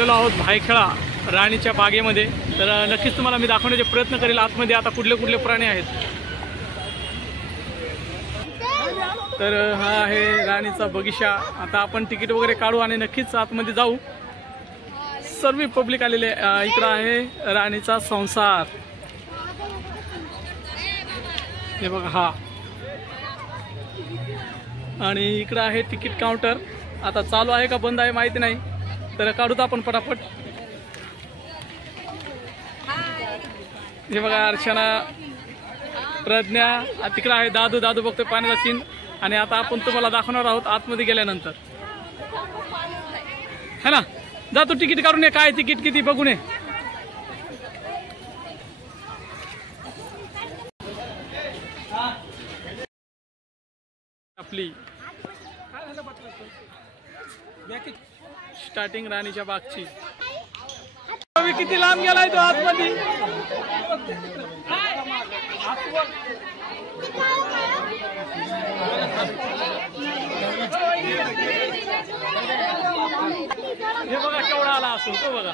आहोत भायखळा राणीच्या बागेमध्ये। तर नक्कीच तुम्हाला मी दाखवण्याचे प्रयत्न करेल आतमध्ये आता कुठले कुठले प्राणी आहेत। तर हा आहे राणीचा बगीचा। आता आपण तिकीट वगैरे काढू आणि नक्कीच आतमध्ये जाऊ। सर्व पब्लिक आलेले। इकडे आहे राणीचा संसार, हे बघा हा, आणि इकडे आहे तिकीट काउंटर। आता चालू आहे का बंद आहे माहिती नाही, तर काढूत आपण पटापट। हे बघा अर्चना, प्रज्ञा, तिकडे आहे दादू। दादू बघतोय पाण्याचा सीन। आणि आता आपण तुम्हाला दाखवणार आहोत आतमध्ये गेल्यानंतर, है ना। जा तू तिकीट काढून ये, काय तिकीट किती बघून ये। आपली स्टार्टिंग राणीच्या बागची। किती लांब गेलाय तो आतमध्ये। हे बघा केवढा आला असेल तो बघा।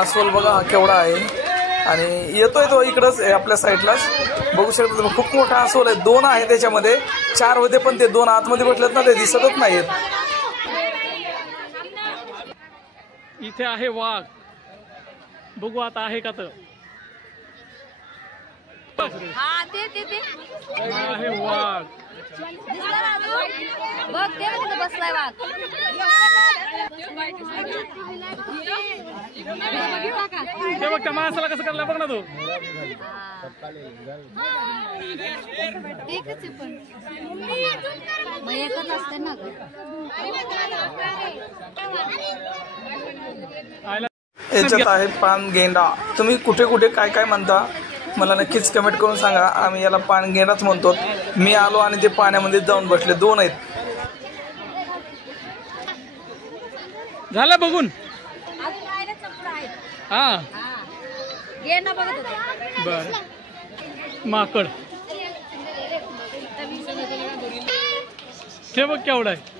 अस्वल बघा केवढा आहे आणि येतोय तो इकडंच आपल्या साईडलाच बघू शकता तुम्ही। खूप मोठा अस्वल आहे, 2 आहे त्याच्यामध्ये, 4 होते पण ते 2 आतमध्ये बसलेत ना, ते दिसतच नाहीत। इथे आहे वाघ, बघू आता आहे का तर। आहे वाघ, बसलाय वाघ। ते बघ त्या माणसाला कसं करला बघ ना तो। याच्यात आहे पानगेंडा। तुम्ही कुठे कुठे काय काय म्हणता मला नक्कीच कमेंट करून सांगा। आम्ही याला पानगेंडाच म्हणतो। मी आलो आणि ते पाण्यामध्ये जाऊन बसले, 2 आहेत। झालं बघून? हा बर। माकड ते बघ केवढा आहे।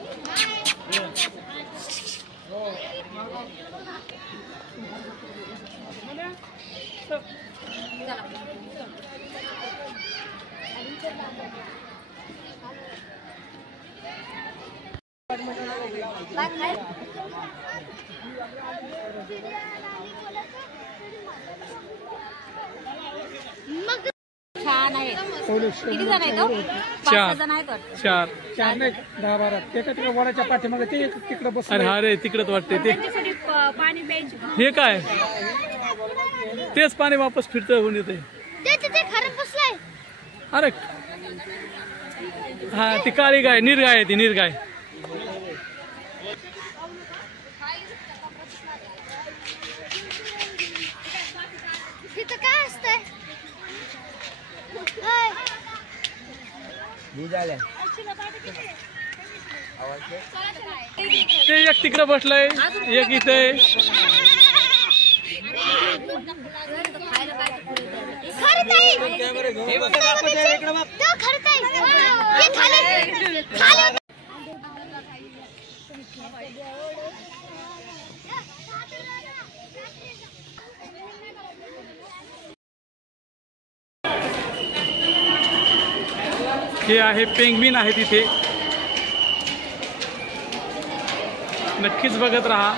छान आहे। किती जण आहेत? 4 जण आहेत। 4 नाही 10-12 तिकडे वडाच्या पाठीमागे ते तिकडे बस। अरे हा रे तिकडच वाटते ते। पाणी प्यायचं हे काय? तेच पाणी वापस फिरतोय होऊन येते। अरे हा ती काळी गाय, नीरगाय आहे ती, नीरगाय। ते एक तिकडे बसलंय, एक इथे। हे आहे पेंग्विन आहे तिथे, नक्कीच बघत राहा।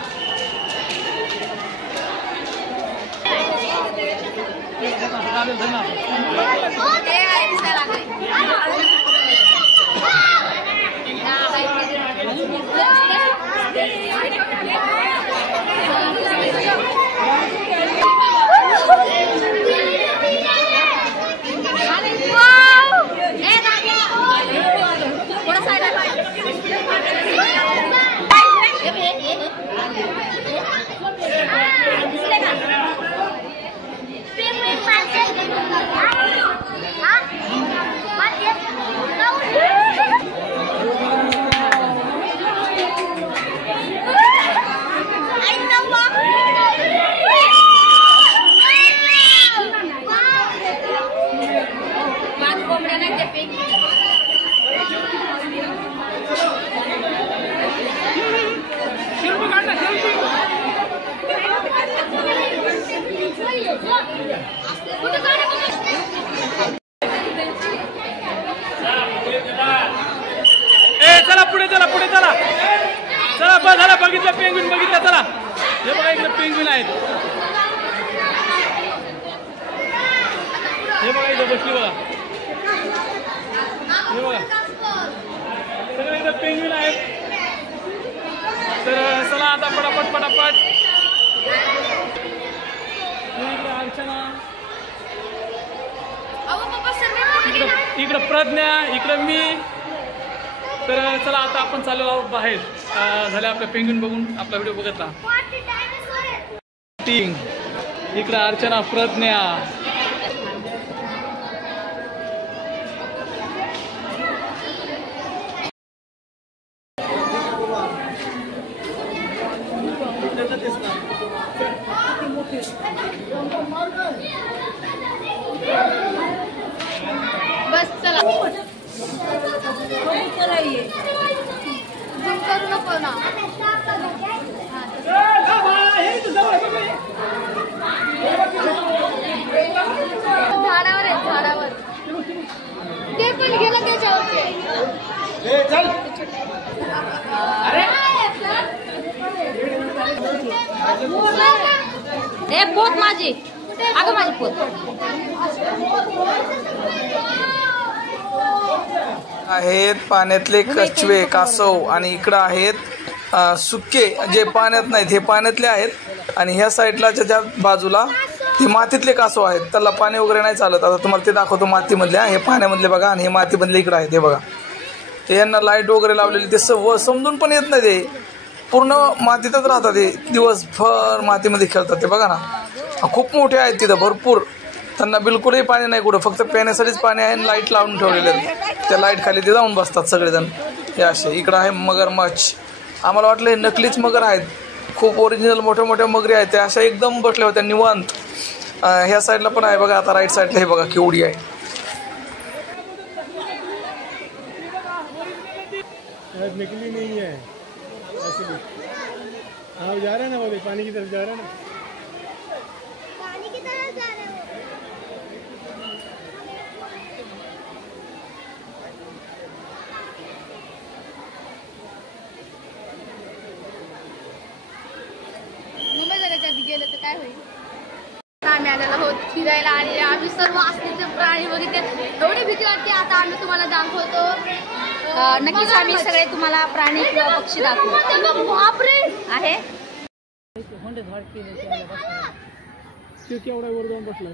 चला पुढे चला पुढे चला चला बस झाला बघितलं पेंग्विन बघितलं चला हे बघा इकडे पेंग्विन आहेत हे बघा इथं बसली बघा हे बघा सगळे इथं पेंग्विन आहेत तर चला आता पटापट पटापट इकडे अर्चना इकडं प्रज्ञा इकडं मी तर चला आता आपण चाललो आहोत बाहेर झाले आपल्या पेंग्विन बघून आपला व्हिडिओ बघत राहा इकडं अर्चना प्रज्ञा बस चला करू नको ना झाडावर आहे झाडावर ते पण गेलं त्याच्यावरचे हे पोत माझी अगं माझी पोत आहेत पाण्यातले कछवे कासव आणि इकडं आहेत सुके जे पाण्यात नाहीत हे पाण्यातले आहेत आणि ह्या साईडला ज्या बाजूला ते मातीतले कासव आहेत त्याला पाणी वगैरे नाही चालत. आता तुम्हाला ते दाखवतो मातीमधले हे पाण्यामधले बघा आणि हे मातीमधले इकडे आहेत हे बघा ते यांना लाईट वगैरे लावलेली ते समजून पण येत नाही ते पूर्ण मातीतच राहतात ते दिवसभर मातीमध्ये खेळतात ते बघा ना खूप मोठे आहेत तिथं भरपूर त्यांना बिलकुलही पाणी नाही कुठं फक्त पिण्यासाठीच पाणी आहे आणि लाईट लावून ठेवलेले आहेत त्या लाईट खाली ते जाऊन बसतात सगळेजण हे असे. इकडं आहे मगरमच्छ आम्हाला वाटलं हे नकलीच मगर आहेत खूप ओरिजिनल मोठ्या मोठ्या मगरी आहेत त्या अशा एकदम बसल्या होत्या निवांत. ह्या साईडला पण आहे बघा आता राईट साईडला हे बघा केवढी आहे निकली नहीं है आप जा रहे हैं ना बोले पानी की तरफ जा रहे हैं ना पानी की तरफ जा रहे हो मुंबई जाण्याच्या आधी गेलं तर काय होईल आम्ही आलेलो आहोत फिरायला आणि आम्ही सर्व असलेले प्राणी बघितले एवढी भीती वाटते आता आम्ही तुम्हाला दाखवतो नक्कीच आम्ही सगळे तुम्हाला प्राणी किंवा पक्षी दाखवू बापरे आहे केवढा वर जाऊन बसलाय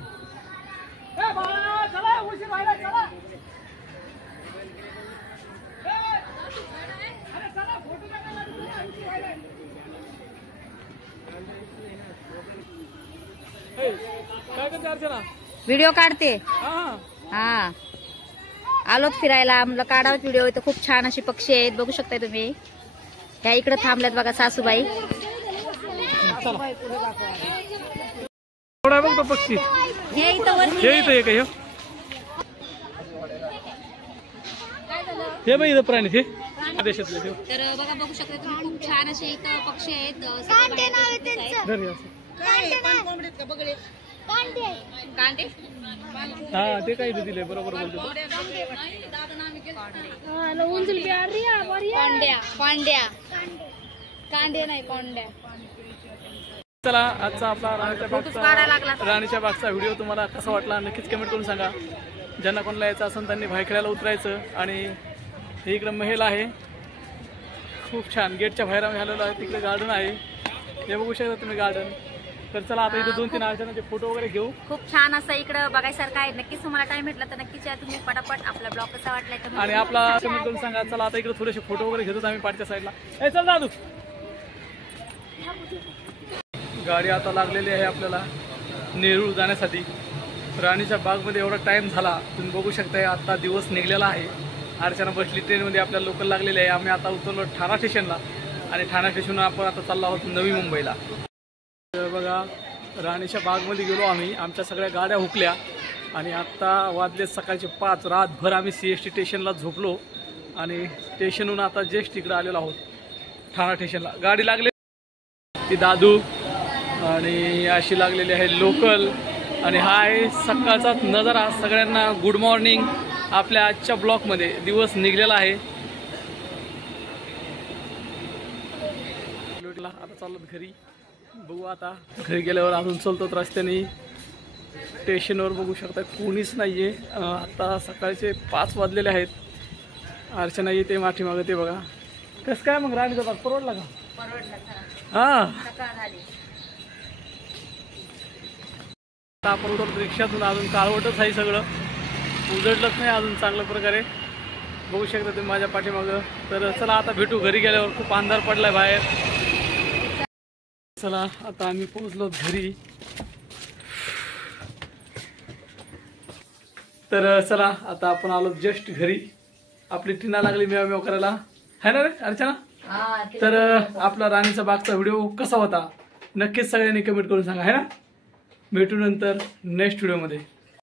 काय करते अर्चना व्हिडिओ काढते हा हा आलोत फिरायला म्हणलं काढावं व्हिडिओ. इथं खूप छान अशी पक्षी आहेत बघू शकताय तुम्ही ह्या इकडे थांबल्यात बघा सासूबाई थोडा बघ तो पक्षी हे इथं वरती हे इथं एक आहे हे बाई इथं प्राणी हे देशातले ते तर बघा बघू शकता तुम्ही खूप छान असे इथं पक्षी आहेत कांदे हा ते काय दिले बरोबर बोलतो कोंड्या कोंड्या कांदे नाही कोंड्या. चला आजचा आपला राणीच्या बागचा व्हिडिओ तुम्हाला कसा वाटला नक्कीच कमेंट करून सांगा. ज्यांना कोणाला यायचं असेल त्यांनी भायखळ्याला उतरायचं आणि हे इकडं महल आहे खूप छान गेटच्या बाहेर आम्ही आलेलो आहे तिकडे गार्डन आहे हे बघू शकता तुम्ही गार्डन. तर चला आता इथे 2-3 अर्चनाचे फोटो वगैरे घेऊ. खूप छान असं इकडं बघायसारखं आहे नक्कीच तुम्हाला टाइम भेटला तर नक्कीच या तुम्ही पटापट आपला ब्लॉग कसा वाटलाय तर आणि आपला कमेंट करून सांगा. चला आता इकडे थोडेसे फोटो वगैरे घेतो आम्ही पाठच्या साईडला. ए चल दादू गाडी आता लागलेली आहे आपल्याला नेरूळ जाण्यासाठी. राणीच्या बागमध्ये एवढा टाइम झाला तुम्ही बघू शकताय. आता दिवस निघलेला आहे. अर्चना बसली ट्रेनमध्ये, आपल्याला लोकल लागलेले आहे. आम्ही आता उतरलो ठाणा स्टेशनला आणि ठाणा स्टेशनवर आपण आता चाललो आहोत नवी मुंबईला. तर बघा राणीच्या बागमध्ये गेलो आम्ही, आमच्या सगळ्या गाड्या हुकल्या आणि आत्ता वाजले सकाळचे 5. रातभर आम्ही CST स्टेशनला झोपलो आणि स्टेशनहून आता जस्ट इकडे आलेलो आहोत ठाणा स्टेशनला. गाडी लागली ती दादू आणि अशी लागलेली आहे लोकल. आणि हा आहे सकाळचाच नजारा. सगळ्यांना गुड मॉर्निंग. आपल्या आजच्या ब्लॉकमध्ये दिवस निघलेला आहे. आता चाललो घरी. बघू आता घरी गेल्यावर अजून चलतो रस्त्याने. स्टेशनवर बघू शकता कोणीच नाहीये. आता सकाळचे 5 वाजलेले आहेत. अर्चना येते माठी मागते बघा. कसं काय मग राणीचा बाग परवडला का? हा आपण उठवतो रिक्षातून. अजून काळवटच आहे सगळं, उजडलंच नाही अजून चांगल्या प्रकारे. बघू शकता तुम्ही माझ्या पाठीमागं. तर चला आता भेटू घरी गेल्यावर. खूप अंधार पडलाय बाहेर. चला आता आम्ही पोहोचलो घरी. तर चला आता आपण आलो जस्ट घरी. आपली टीना लागली मेवा मेवा करायला, है ना रे अर्चना? तर आपला राणीचा बागचा व्हिडिओ कसा होता नक्कीच सगळ्यांनी कमेंट करून सांगा, है ना? भेटू नंतर नेक्स्ट व्हिडिओमध्ये.